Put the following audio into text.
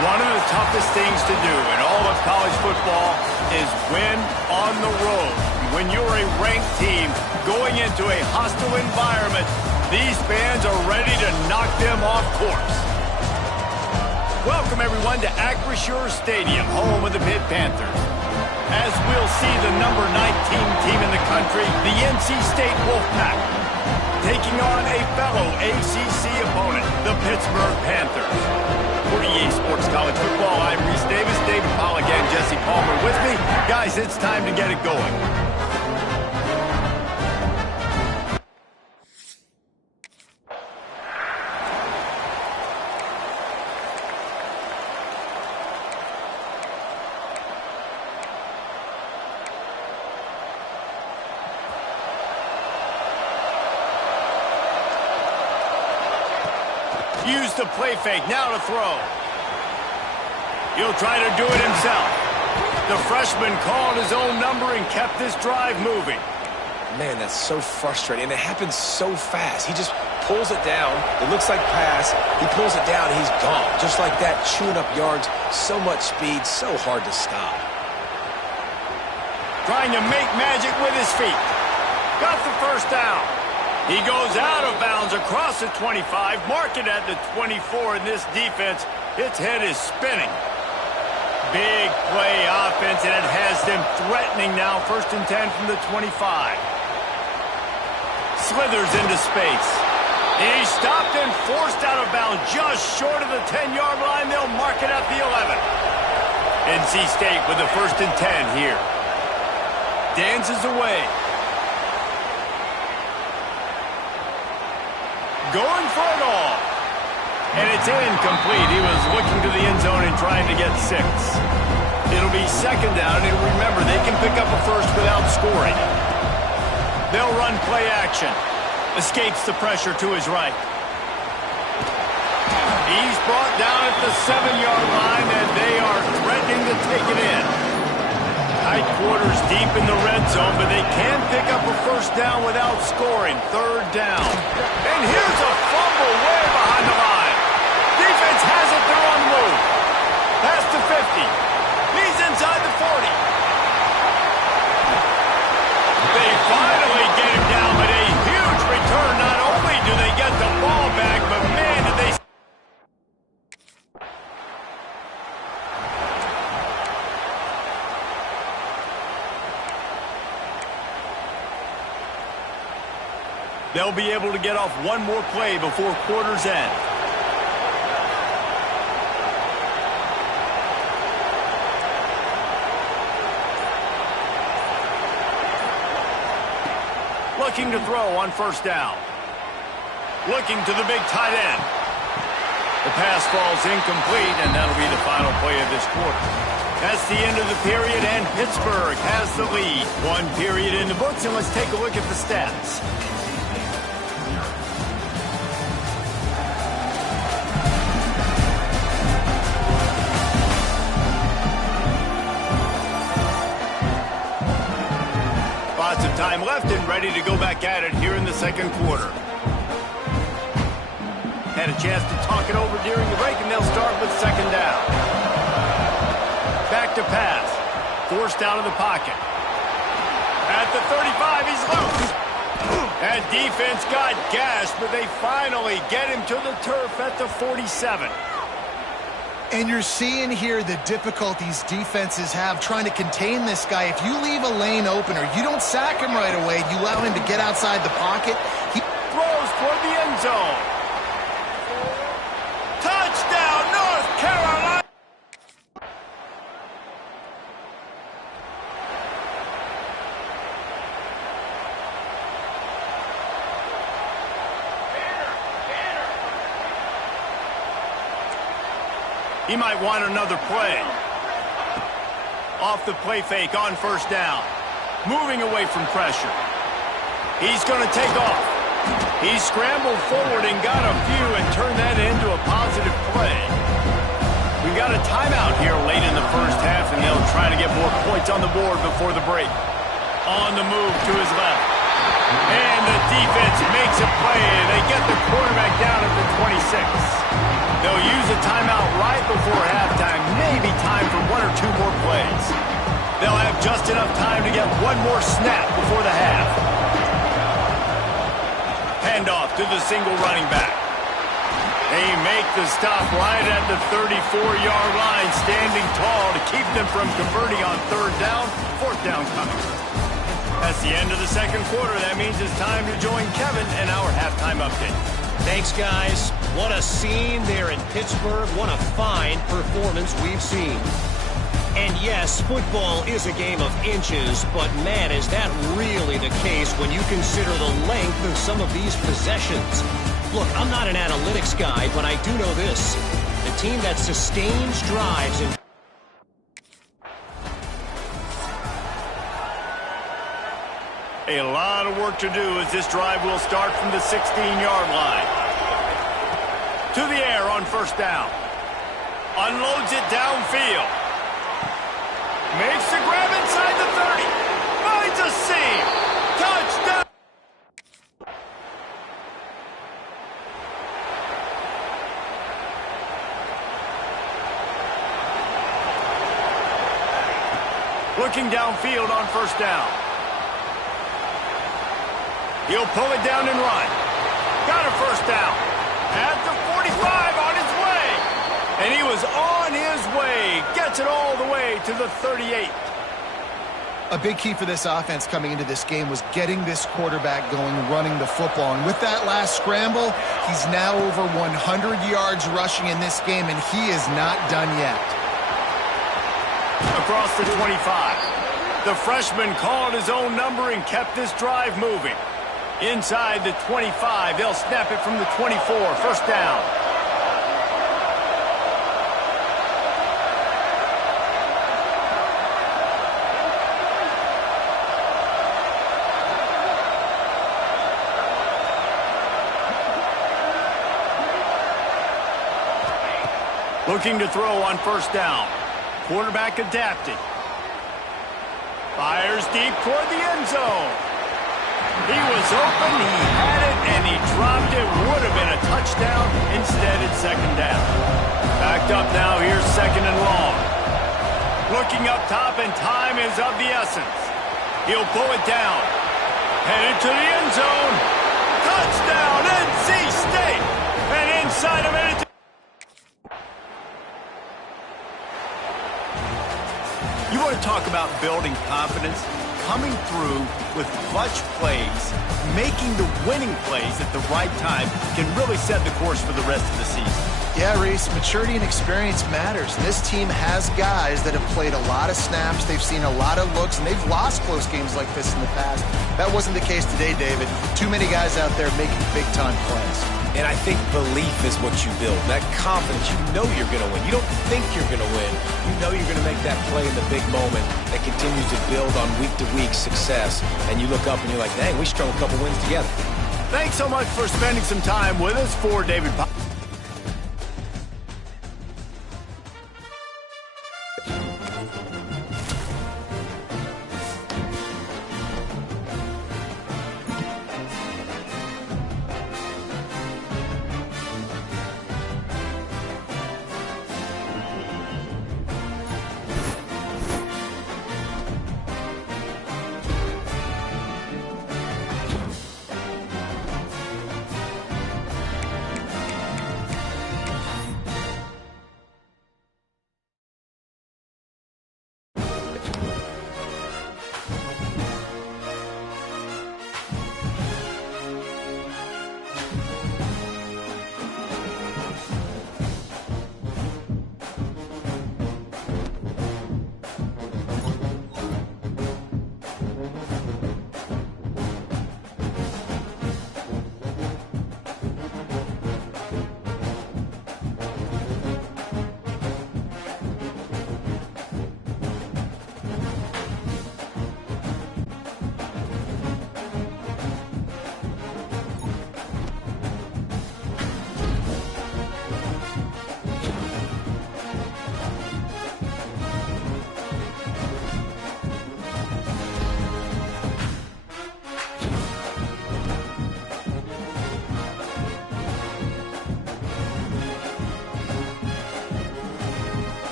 One of the toughest things to do in all of college football is win on the road. When you're a ranked team going into a hostile environment, these fans are ready to knock them off course. Welcome, everyone, to Acrisure Stadium, home of the Pitt Panthers. As we'll see the number 19 team in the country, the NC State Wolfpack, taking on a fellow ACC opponent, the Pittsburgh Panthers. For EA Sports College Football, I'm Reese Davis, David Pollack, and Jesse Palmer with me. Guys, it's time to get it going. Use the play fake, now to throw. He'll try to do it himself. The freshman called his own number and kept this drive moving. Man, that's so frustrating, and it happens so fast. He just pulls it down. It looks like pass. He pulls it down, and he's gone. Just like that, chewing up yards. So much speed, so hard to stop. Trying to make magic with his feet. Got the first down. He goes out of bounds across the 25, mark it at the 24, and this defense, its head is spinning. Big play offense, and it has them threatening now, 1st and 10 from the 25. Slithers into space. He's stopped and forced out of bounds just short of the 10-yard line. They'll mark it at the 11. NC State with the 1st and 10 here. Dances away. Going for it all. And it's incomplete. He was looking to the end zone and trying to get 6. It'll be 2nd down, and remember, they can pick up a first without scoring. They'll run play action. Escapes the pressure to his right. He's brought down at the 7-yard line, and they are threatening to take it in. Tight quarters deep in the red zone, but they can pick up a first down without scoring. 3rd down. And here's a fumble way behind the line. Defense has it, they're on the move. Past the 50. He's inside the 40. They finally get him down, but a huge return. Not only do they get the ball back, but man, did they... They'll be able to get off one more play before quarter's end. Looking to throw on 1st down. Looking to the big tight end. The pass falls incomplete, and that'll be the final play of this quarter. That's the end of the period, and Pittsburgh has the lead. 1 period in the books, and let's take a look at the stats. Lots of time left and ready to go back at it here in the 2nd quarter. Had a chance to talk it over during the break, and they'll start with 2nd down. Back to pass. Forced out of the pocket. At the 35, he's loose. And defense got gashed, but they finally get him to the turf at the 47. And you're seeing here the difficulties defenses have trying to contain this guy. If you leave a lane open or you don't sack him right away, you allow him to get outside the pocket. He throws toward the end zone. Touchdown, North Carolina! He might want another play. Off the play fake on 1st down. Moving away from pressure. He's going to take off. He scrambled forward and got a few and turned that into a positive play. We've got a timeout here late in the 1st half, and they'll try to get more points on the board before the break. On the move to his left. And the defense makes a play, and they get the quarterback down at the 26. They'll use a timeout right before halftime, maybe time for one or two more plays. They'll have just enough time to get one more snap before the half. Handoff to the single running back. They make the stop right at the 34-yard line, standing tall to keep them from converting on third down. Fourth down coming. That's the end of the second quarter. That means it's time to join Kevin and our halftime update. Thanks, guys. What a scene there in Pittsburgh. What a fine performance we've seen. And yes, football is a game of inches, but man, is that really the case when you consider the length of some of these possessions. Look, I'm not an analytics guy, but I do know this. The team that sustains drives and a lot of work to do as this drive will start from the 16-yard line. To the air on first down. Unloads it downfield. Makes the grab inside the 30. Finds a seam. Touchdown. Looking downfield on first down. He'll pull it down and run. Got a first down. At the 45 on his way. And he was on his way. Gets it all the way to the 38. A big key for this offense coming into this game was getting this quarterback going, running the football. And with that last scramble, he's now over 100 yards rushing in this game, and he is not done yet. Across the 25. The freshman called his own number and kept this drive moving. Inside the 25, they'll snap it from the 24. First down. Looking to throw on first down. Quarterback adapting. Fires deep toward the end zone. He was open, he had it, and he dropped it. Would have been a touchdown. Instead, it's second down. Backed up now, here's second and long. Looking up top, and time is of the essence. He'll pull it down. Headed to the end zone. Touchdown, NC State. And inside a minute. You want to talk about building confidence? Coming through with clutch plays, making the winning plays at the right time can really set the course for the rest of the season. Yeah, Reese, maturity and experience matters. And this team has guys that have played a lot of snaps. They've seen a lot of looks, and they've lost close games like this in the past. That wasn't the case today, David. Too many guys out there making big-time plays. And I think belief is what you build. That confidence, you know you're going to win. You don't think you're going to win. You know you're going to make that play in the big moment that continues to build on week-to-week success. And you look up and you're like, dang, we strung a couple wins together. Thanks so much for spending some time with us. For David